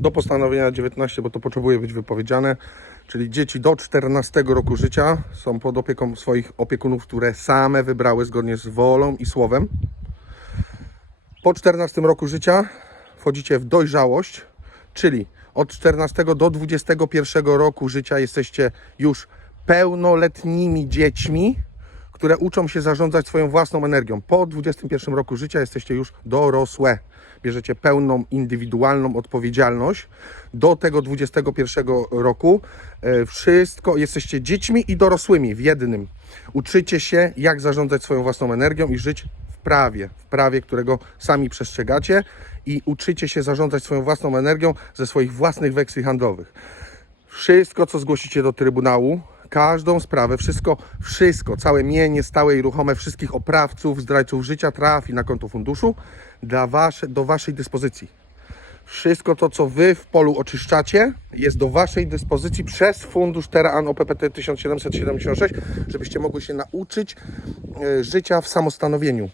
do postanowienia 19, bo to potrzebuje być wypowiedziane, czyli dzieci do 14 roku życia są pod opieką swoich opiekunów, które same wybrały zgodnie z wolą i słowem. Po 14 roku życia wchodzicie w dojrzałość, czyli od 14 do 21 roku życia jesteście już pełnoletnimi dziećmi, które uczą się zarządzać swoją własną energią. Po 21 roku życia jesteście już dorosłe. Bierzecie pełną, indywidualną odpowiedzialność. Do tego 21 roku e, wszystko, jesteście dziećmi i dorosłymi w jednym. Uczycie się, jak zarządzać swoją własną energią i żyć w prawie, w prawie, którego sami przestrzegacie i uczycie się zarządzać swoją własną energią ze swoich własnych weksli handlowych. Wszystko, co zgłosicie do Trybunału, każdą sprawę, wszystko, wszystko, całe mienie stałe i ruchome wszystkich oprawców, zdrajców życia trafi na konto funduszu dla wasze, do Waszej dyspozycji. Wszystko to, co Wy w polu oczyszczacie, jest do Waszej dyspozycji przez Fundusz Teraan OPPT 1776, żebyście mogli się nauczyć e, życia w samostanowieniu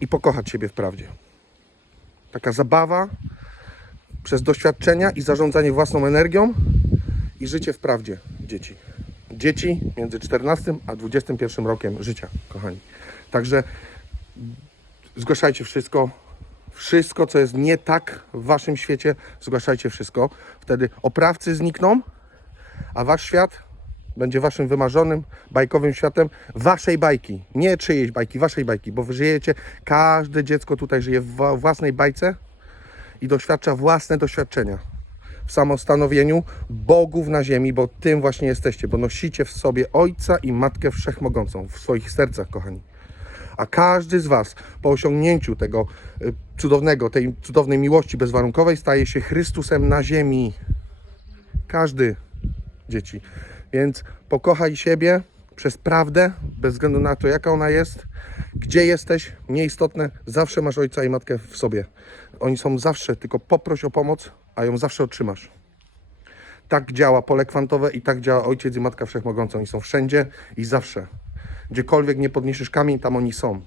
i pokochać siebie w prawdzie. Taka zabawa przez doświadczenia i zarządzanie własną energią i życie w prawdzie dzieci. Dzieci między 14 a 21 rokiem życia, kochani. Także zgłaszajcie wszystko, wszystko, co jest nie tak w waszym świecie, zgłaszajcie wszystko. Wtedy oprawcy znikną, a wasz świat będzie waszym wymarzonym, bajkowym światem waszej bajki. Nie czyjejś bajki, waszej bajki, bo wy żyjecie, każde dziecko tutaj żyje w własnej bajce i doświadcza własne doświadczenia w samostanowieniu bogów na ziemi, bo tym właśnie jesteście, bo nosicie w sobie Ojca i Matkę Wszechmogącą w swoich sercach, kochani. A każdy z Was po osiągnięciu tego y, cudownego, tej cudownej miłości bezwarunkowej staje się Chrystusem na ziemi. Każdy, dzieci. Więc pokochaj siebie przez prawdę, bez względu na to, jaka ona jest, gdzie jesteś, nieistotne, zawsze masz ojca i matkę w sobie. Oni są zawsze, tylko poproś o pomoc, a ją zawsze otrzymasz. Tak działa pole kwantowe i tak działa ojciec i matka wszechmogąca. Oni są wszędzie i zawsze. Gdziekolwiek nie podniesiesz kamień, tam oni są.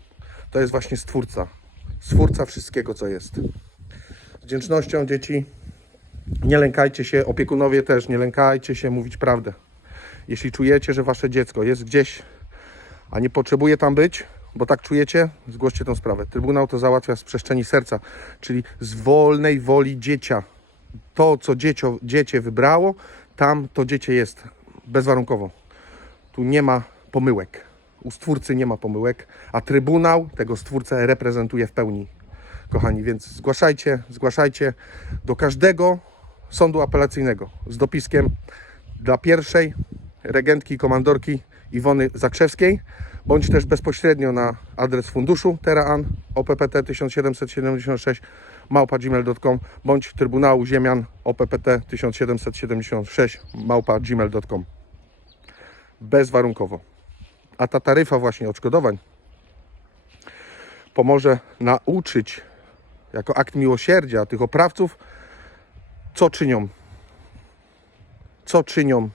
To jest właśnie Stwórca. Stwórca wszystkiego, co jest. Z wdzięcznością, dzieci, nie lękajcie się, opiekunowie też, nie lękajcie się mówić prawdę. Jeśli czujecie, że wasze dziecko jest gdzieś, a nie potrzebuje tam być, bo tak czujecie, zgłoście tę sprawę. Trybunał to załatwia z przestrzeni serca, czyli z wolnej woli dziecia. To, co dziecio, dziecię wybrało, tam to dziecię jest bezwarunkowo. Tu nie ma pomyłek. U Stwórcy nie ma pomyłek, a Trybunał tego Stwórcę reprezentuje w pełni. Kochani, więc zgłaszajcie, zgłaszajcie do każdego sądu apelacyjnego z dopiskiem dla pierwszej regentki komandorki Iwony Zakrzewskiej, bądź też bezpośrednio na adres funduszu Teraan OPPT 1776 małpa gmail.com bądź Trybunału Ziemian OPPT 1776 małpa gmail.com bezwarunkowo. A ta taryfa właśnie odszkodowań pomoże nauczyć jako akt miłosierdzia tych oprawców, co czynią. Co czynią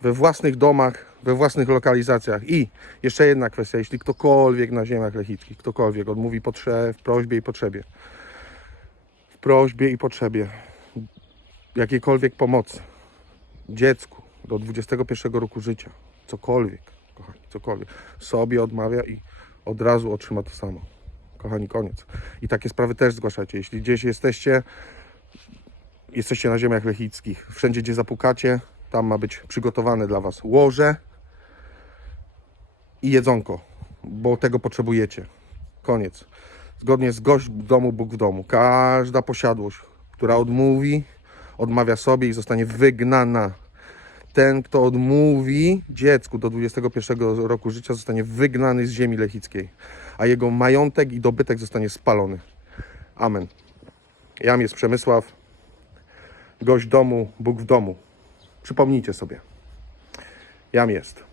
we własnych domach, we własnych lokalizacjach. I jeszcze jedna kwestia, jeśli ktokolwiek na ziemiach lechickich, ktokolwiek odmówi potrze- w prośbie i potrzebie, w prośbie i potrzebie jakiejkolwiek pomocy dziecku do 21 roku życia, cokolwiek, kochani, cokolwiek, sobie odmawia i od razu otrzyma to samo. Kochani, koniec. I takie sprawy też zgłaszajcie. Jeśli gdzieś jesteście, jesteście na ziemiach lechickich, wszędzie gdzie zapukacie, tam ma być przygotowane dla Was łoże i jedzonko, bo tego potrzebujecie. Koniec. Zgodnie z gość w domu, Bóg w domu. Każda posiadłość, która odmówi, odmawia sobie i zostanie wygnana. Ten, kto odmówi dziecku do 21 roku życia, zostanie wygnany z ziemi lechickiej, a jego majątek i dobytek zostanie spalony. Amen. Jam jest Przemysław, gość domu, Bóg w domu. Przypomnijcie sobie. Jam jest.